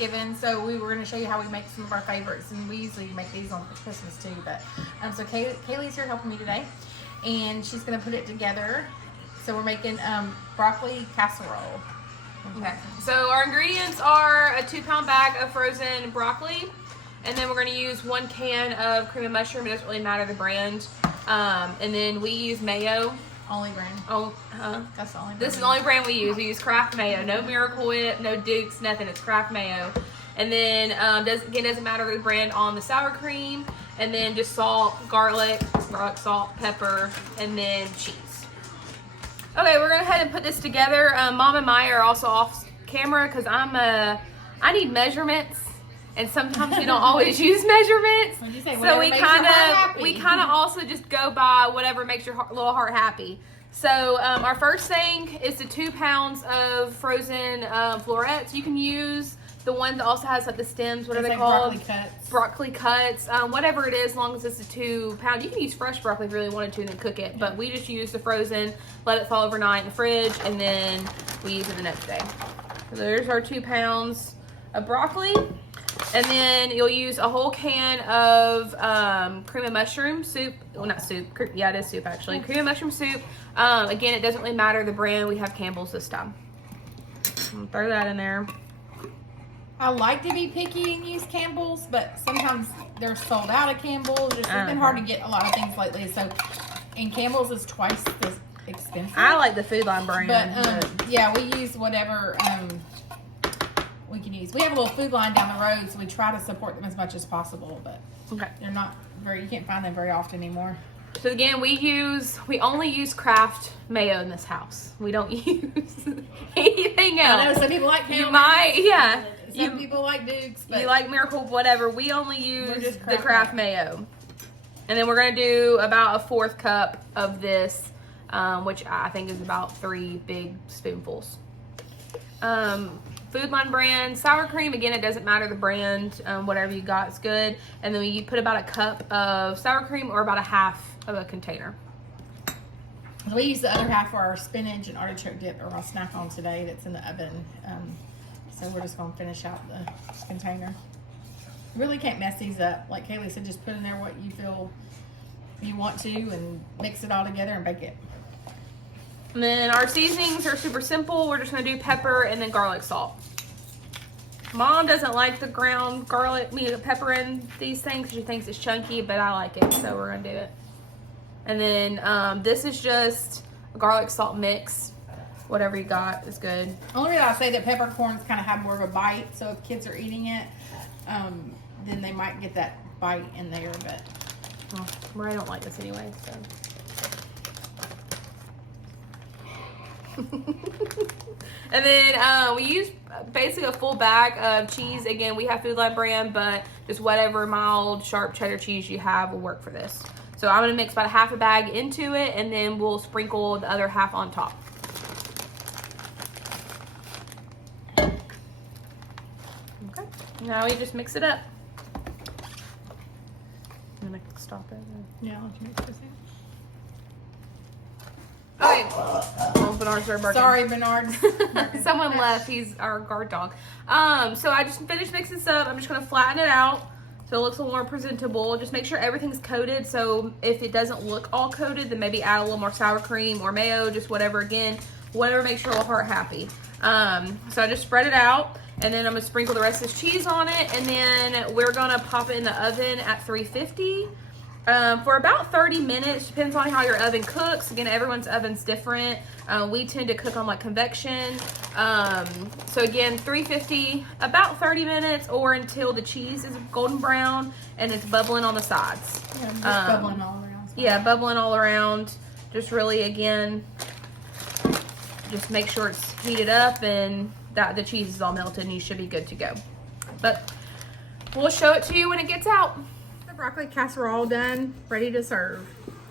Thanksgiving, so we were going to show you how we make some of our favorites, and we usually make these on Christmas too. But so Kaylee's here helping me today, and she's going to put it together. So we're making broccoli casserole. Okay. So our ingredients are a 2-pound bag of frozen broccoli, and then we're going to use 1 can of cream of mushroom. It doesn't really matter the brand. And then we use Mayo. Only brand. Oh, That's the only brand. This is the only brand we use. We use Kraft Mayo. No Miracle Whip, no Dukes, nothing. It's Kraft Mayo. And then, doesn't matter the brand on the sour cream. And then just salt, garlic, salt, pepper, and then cheese. Okay, we're going to go ahead and put this together. Mom and Maya are also off camera because I need measurements. And sometimes we don't always use measurements. So we kind of also just go by whatever makes your little heart happy. So our first thing is the 2 pounds of frozen florets. You can use the one that also has like the stems. What are they called? Broccoli cuts. Whatever it is, as long as it's a 2 pound. You can use fresh broccoli if you really wanted to and then cook it. But we just use the frozen, let it fall overnight in the fridge, and then we use it the next day. So there's our 2 pounds of broccoli. And then you'll use a whole can of cream of mushroom soup. Well, not soup. Yeah, it is soup, actually. Cream of mushroom soup. Again, it doesn't really matter the brand. We have Campbell's this time. Throw that in there. I like to be picky and use Campbell's, but sometimes they're sold out of Campbell's. It's been hard to get a lot of things lately. So, and Campbell's is twice as expensive. I like the Food Line brand. But, yeah, we use whatever... we can use. We have a little Food Line down the road, so we try to support them as much as possible, but they're not very, you can't find them very often anymore. So again, we only use Kraft Mayo in this house. We don't use anything else. I know some people like Campbell's. You might, yeah. Some people like Dukes. But you like Miracle, whatever. We only use the Kraft Mayo. And then we're going to do about a 1/4 cup of this, which I think is about 3 big spoonfuls. Food Line brand sour cream. Again, it doesn't matter the brand. Whatever you got is good. And then you put about a cup of sour cream or about a half of a container. We use the other half for our spinach and artichoke dip, or I'll snack on today. That's in the oven. So we're just going to finish out the container. Really can't mess these up. Like Kaylee said, just put in there what you feel you want to and mix it all together and bake it. And then our seasonings are super simple. We're just going to do pepper and then garlic salt. Mom doesn't like the ground garlic, pepper in these things. She thinks it's chunky, but I like it, so we're going to do it. And then this is just a garlic salt mix. Whatever you got is good. Only reason I say that peppercorns kind of have more of a bite, so if kids are eating it, then they might get that bite in there, but... Well, I don't like this anyway, so... And then we use basically a full bag of cheese. Again, we have Food Line brand, but just whatever mild, sharp cheddar cheese you have will work for this. So I'm going to mix about a half a bag into it, and then we'll sprinkle the other half on top. Okay. Now we just mix it up. I'm going to stop it. Yeah, I'll mix this in. Okay. Oh, Bernard's there barking. Sorry, Bernard. Someone left. He's our guard dog. So I just finished mixing this up. I'm just going to flatten it out so it looks a little more presentable. Just make sure everything's coated. So if it doesn't look all coated, then maybe add a little more sour cream or mayo, just whatever. Again, whatever makes your little heart happy. So I just spread it out, and then I'm going to sprinkle the rest of this cheese on it, and then we're going to pop it in the oven at 350. For about 30 minutes, depends on how your oven cooks. Again, everyone's oven's different. We tend to cook on like convection. So again, 350, about 30 minutes, or until the cheese is golden brown and it's bubbling on the sides. Yeah, just bubbling all around. Yeah, bubbling all around. Just really, again, just make sure it's heated up and that the cheese is all melted, and you should be good to go. But we'll show it to you when it gets out. Broccoli casserole done, ready to serve.